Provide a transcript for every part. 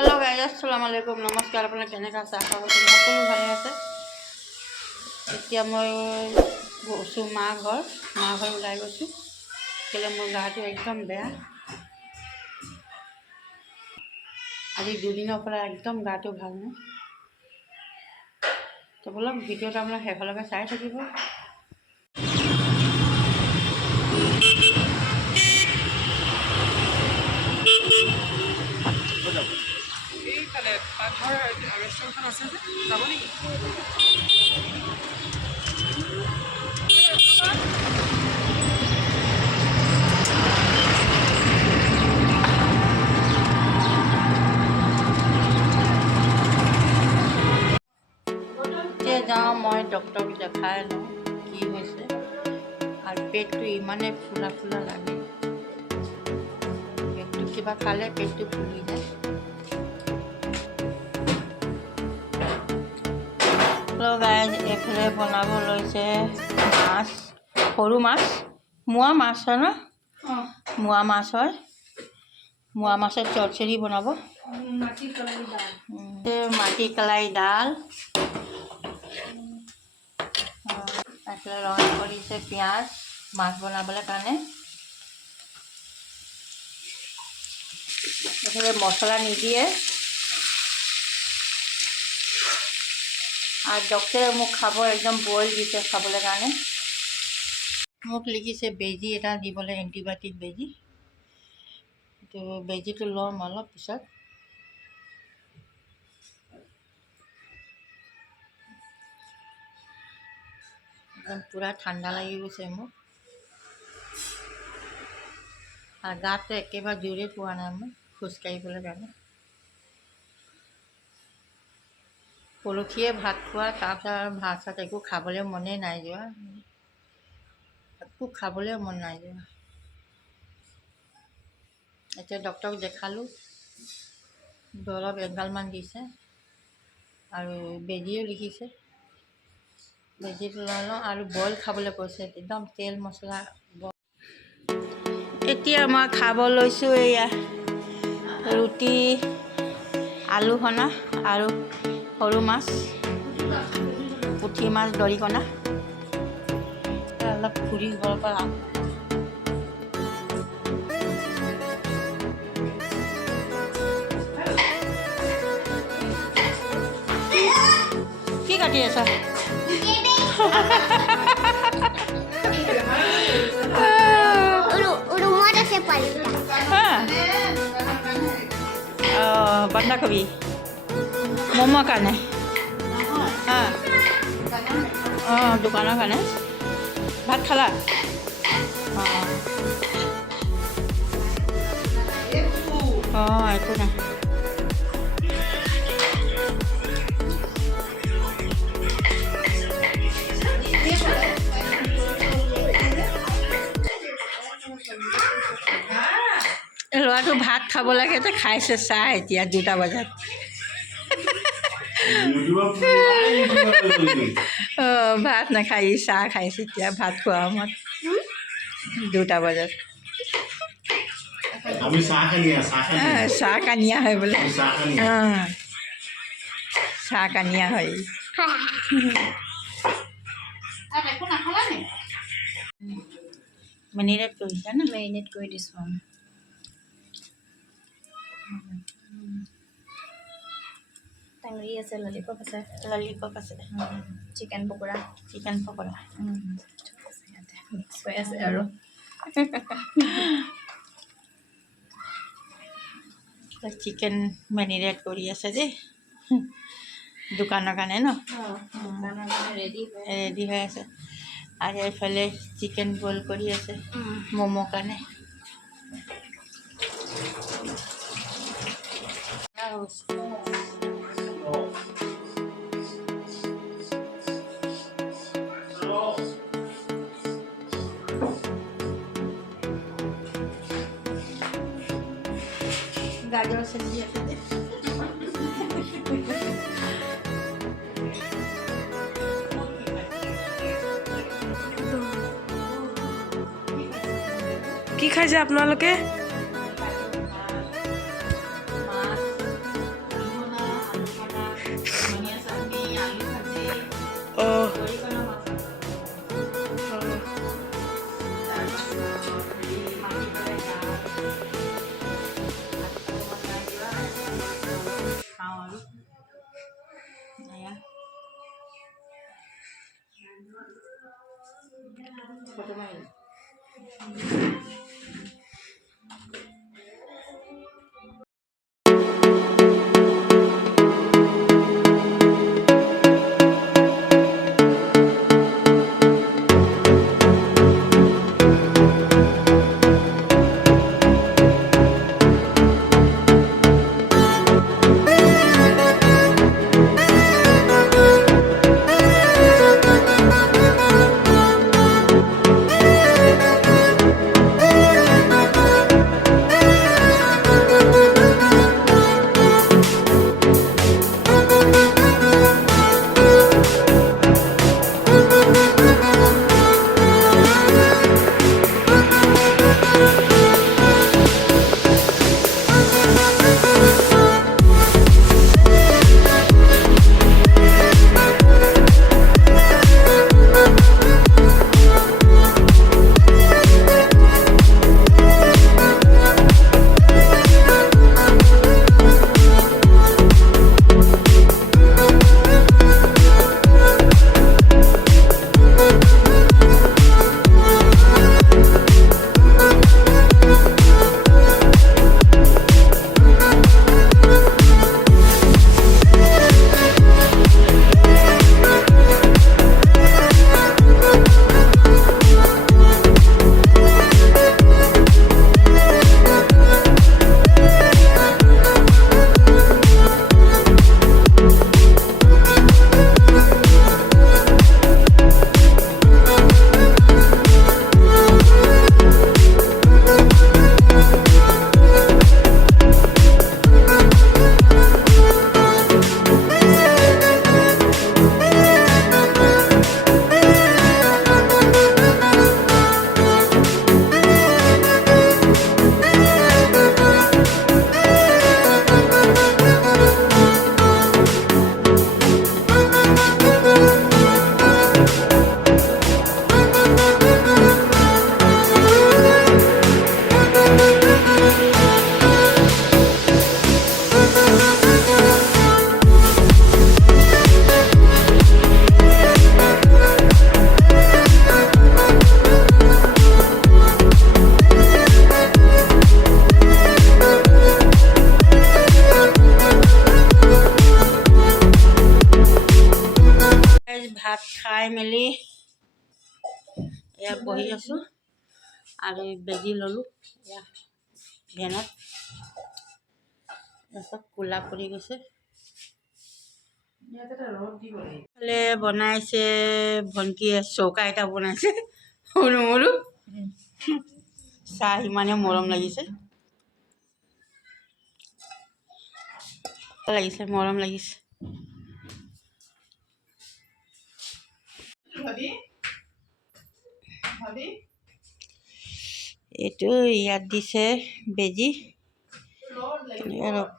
Hello guys, अस्सलाम वालेकुम, नमस्कार। अपना केने का आशा करूँ সকলো ভালে আছে। এতিয়া মই গৈছোঁ মা ঘৰ ওলাই গৈছোঁ কেলে মোৰ গাটো একদম বেয়া। আজি দুদিনৰ পৰা একদম গাটো ভাল নাই। তো বলক ভিডিঅ'টো আপোনাক শেষলৈকে চাই থাকিব। এইফালে পাকঘৰ ৰেষ্টুৰেণ্টখন আছে যে, যাব নেকি? যাওঁ মই ডক্টৰক দেখাই লওঁ কি হৈছে। আৰু পেটটো ইমানেই ফুলা ফুলা লাগে, পেটটো কিবা খালে পেটটো ফুলি যায়। গাইজ এইফালে বনাব লৈছে মাছ, সৰু মাছ, মোৱা মাছ হয় ন, মোৱা মাছ হয়। মোৱা মাছৰ চৰচৰি বনাব, মাটি কলাই ডাল, ৰং কৰিছে পিঁয়াজ মাছ বনাবলৈ কাৰণে। এইফালে মছলা নিদিয়ে। আৰ ডক্টৰে মোক খাব একদম বইল দিছে খাবলৈ কাৰণে। মোক লিখিছে বেজি এটা দিবলৈ, এণ্টিবায়'টিক বেজি। তো বেজিটো ল'ম অলপ পিছত। একদম পূৰা ঠাণ্ডা লাগি গৈছে মোক, আৰু গাটো একেবাৰে জোৰে পোৱা নাই মই খোজকাঢ়িবলৈ কাৰণে। পৰহিয়ে ভাত খোৱা, তাৰপিছত আৰু ভাত চাত একো খাবলৈ মনেই নাই যোৱা, একো খাবলৈ মন নাই যোৱা। এতিয়া ডক্টৰক দেখালোঁ, দৰৱ এগালমান দিছে আৰু বেজিও লিখিছে। বেজিটো লৈ লওঁ আৰু বইল খাবলৈ কৈছে, একদম তেল মছলা। এতিয়া মই খাব লৈছোঁ এয়া ৰুটি, আলু সনা আৰু সৰু মাছ, পুঠি মাছ দৰিকণা। অলপ ফুৰি ঘৰৰ পৰা কি কাটি আছা? বন্ধাকবি ম'মৰ কাৰণে, অঁ দোকানৰ কাৰণে। ভাত খালা? অঁ একো নাই। ল'ৰাটো ভাত খাব লাগে যে খাইছে চাহ এতিয়া 2টা বজাত। ভাত নাখাই চাহ খাইছে এতিয়া, ভাত খোৱা সময়ত 2টা বজাত। চাহ কানিয়া হয় বোলে, চাহ কানিয়া হয়। মেৰিনেট কৰিছা না? মেৰিনেট কৰি দিছোঁ। টাংৰি আছে, ললিপপ আছে, চিকেন পকোৰা, মিক্স হৈ আছে আৰু চিকেন মেৰিনেট কৰি আছে যে দোকানৰ কাৰণে ন, ৰেডি হৈ আছে। আৰু এইফালে চিকেন বইল কৰি আছে ম'মৰ কাৰণে। গাজৰ চব্জি আছে যে কি খাইছে আপোনালোকে? মাছ বনাওঁ আৰু এয়া ফটো মাৰিলোঁ। ভাত খাই মেলি ইয়াত বহি আছোঁ আৰু বেজি ল'লোঁ এয়া ভেনত। চব ক'লা পৰি গৈছে। বনাইছে ভণ্টিয়ে চৌকা এটা বনাইছে সৰু সৰু চাহ ইমানে মৰম লাগিছে মৰম লাগিছে। এইটো ইয়াত দিছে বেজি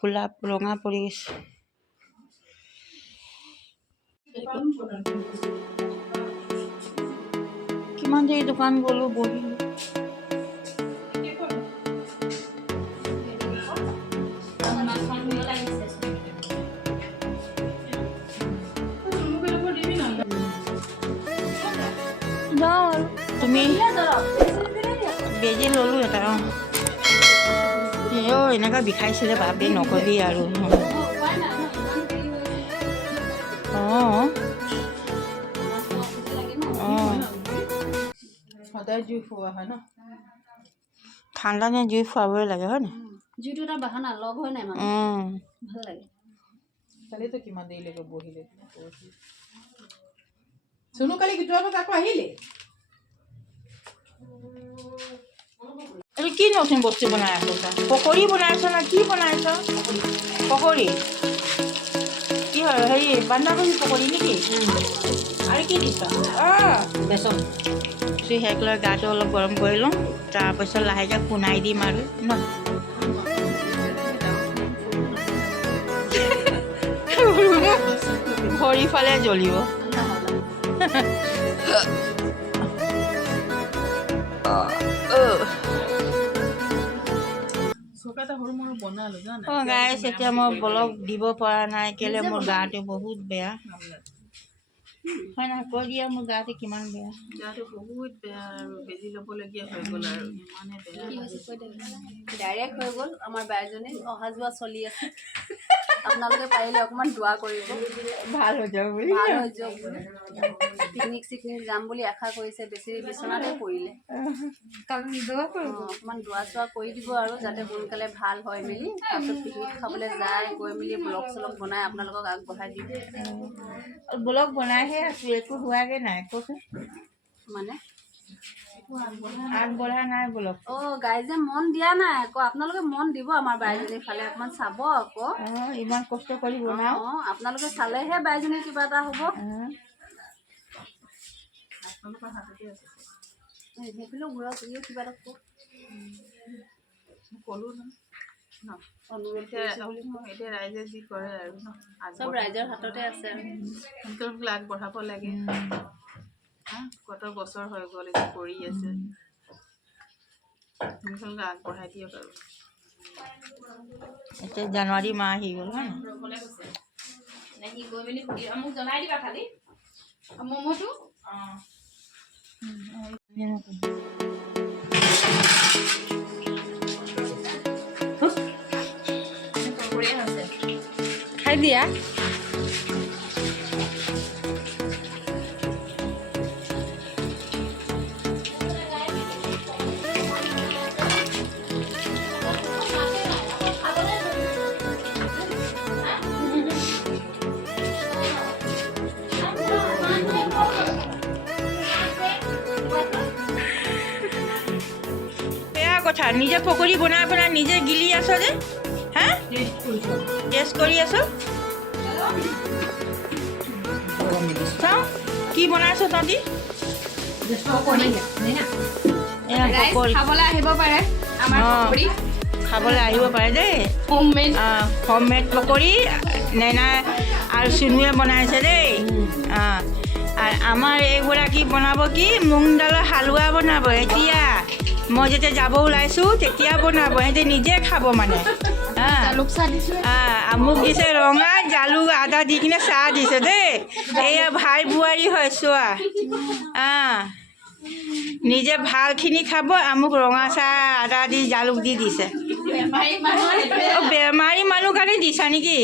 ক'লা ৰঙা পৰি গৈছে। কিমান দেৰি দোকান গ'লো বহিলোঁ। যাওঁ আৰু তুমি বেজি ল'লোঁ এটা এনেকুৱা বিষাইছিলে বাপৰে নকবি আৰু। সদায় জুই ফুৱা হয় ন, ঠাণ্ডা নে জুই ফুৱাবই লাগে হয় নাই? জুইটো এটা বাহানা লগ হয় নাই মানে ভাল লাগে। কালিতো কিমান দেৰিলৈকে বহিলে চুনু কালি গোটোৱাৰ পৰা আকৌ আহিলে। এইটো কি নতুন বস্তু বনাই আছ? পকৰি বনাইছ না কি বনাইছ? পকৰি কি হয় হেৰি বন্ধাকবি পকৰি নেকি? আৰু কি দিছ? বেচন শেষ লৈ গাটো অলপ গৰম কৰি লওঁ, তাৰপিছত লাহেকৈ খুন্দাই দিম আৰু ন। ভৰিফালে জ্বলিব। গাইছ এতিয়া মই ব্লগ দিব পৰা নাই কেলে মোৰ গাটো বহুত বেয়া হয় নহয় কৈ দিয়া মোৰ গাটো কিমান বেয়া বহুত বেয়া আৰু বেজি ল'বলগীয়া হৈ গ'ল আৰু ইমানে বেয়া ডাইৰেক্ট হৈ গ'ল আমাৰ বাইজনী অহা যোৱা চলি আছে আপোনালোকে পাৰিলে অকণমান দোৱা কৰিব ভাল হৈ যাব বুলি ভাল হৈ যাওক পিকনিক যাম বুলি আশা কৰিছে বেছি বিচনাতে পৰিলে অকণমান দোৱা চোৱা কৰি দিব আৰু যাতে সোনকালে ভাল হয় মেলি তাৰপিছত পিকনিক খাবলৈ যায় গৈ মেলি ব্লগ চলগ বনাই আপোনালোকক আগবঢ়াই দিব ব্লগ বনাইহে আছো একো হোৱাগে নাই কচোন মানে আগবঢ়া নাই ব্লগ গাইজে মন দিয়া নাই আকৌ আপোনালোকে মন দিব আমাৰ বাইজনীৰ ফালে অকণমান চাব আকৌ ইমান কষ্ট কৰি বনাও আপোনালোকে চালেহে বাইজনীৰ কিবা এটা হ'ব সেইফালেও ঘূৰক কিবা এটা ক'লো ন এতিয়া ৰাইজে যি কৰে আৰু ন চব ৰাইজৰ হাততে আছে সোনকালে আগবঢ়াব লাগে কত বছৰ হৈ গ'ল এতিয়া কৰি আছে সোনকালে আগবঢ়াই দিয়ক আৰু এতিয়া জানুৱাৰী মাহ আহি গ'ল হয় গৈ মেলি মোক জনাই দিবা খালি মমোটো খাই দিয়া কথা নিজে পকৰি বনাই পেলাই নিজে গিলি আছ যে হা টেষ্ট কৰি আছ চাওঁ কি বনাইছ তহঁতি খাবলৈ আহিব পাৰে খাবলৈ আহিব পাৰে দেই হোম মেড পকৰি নেনা আৰু চুনুৱে বনাইছে দেই আৰু আমাৰ এইগৰাকী বনাব কি মুগ দালৰ হালোৱা বনাব এতিয়া মই যেতিয়া যাব ওলাইছোঁ তেতিয়া বনাব সিহঁতে নিজে খাব মানে মোক দিছে ৰঙা জালুক আদা দি কিনে চাহ দিছে দেই এয়া ভাই বোৱাৰী হয় চোৱা নিজে ভালখিনি খাব মোক ৰঙা চাহ আদা দি জালুক দি দিছে বেমাৰী মানুহ কাৰণে দিছা নেকি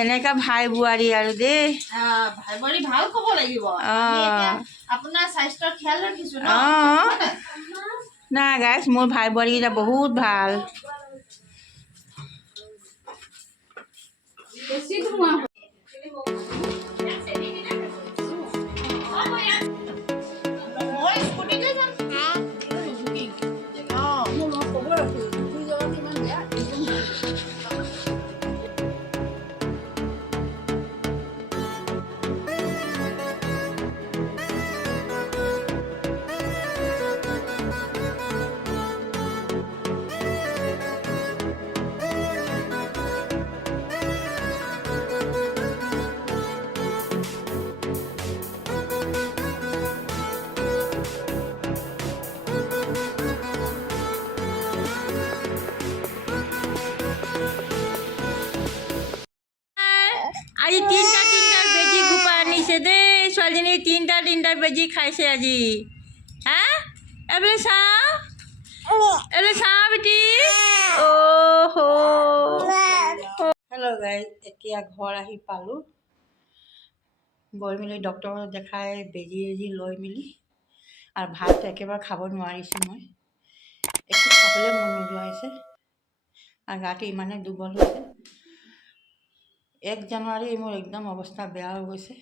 এনেকা ভাই বোৱাৰী আৰু দেই ভাই বোৱাৰী ভাল ক'ব লাগিব আপোনাৰ স্বাস্থ্যৰ খেয়াল ৰাখিছোঁ নাই গাইছ মোৰ ভাই বোৱাৰীকেইটা বহুত ভাল আজি তিনিটা বেজি ঘোপা আনিছে দেই ছোৱালীজনী তিনিটা বেজি খাইছে আজি হা এইবোলে চাওঁ বেটি হেল্ল' গাইজ এতিয়া ঘৰ আহি পালোঁ গৈ মেলি ডক্টৰক দেখাই বেজি লৈ মেলি আৰু ভাত একেবাৰে খাব নোৱাৰিছোঁ মই একো খাবলৈ মন নোযোৱা হৈছে আৰু গাটো ইমানে দুৰ্বল হৈছে 1 জানুৱাৰী মোৰ একদম অৱস্থা বেয়া হৈ গৈছে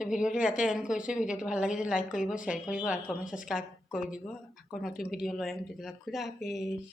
তো ভিডিঅ'টো ইয়াতে এণ্ড কৰিছোঁ ভিডিঅ'টো ভাল লাগিলে লাইক কৰিব শ্বেয়াৰ কৰিব আৰু কমেণ্ট ছাবস্ক্ৰাইব কৰি দিব আকৌ নতুন ভিডিঅ' লৈ আহিম তেতিয়াহ'লে খুদা হাফিজ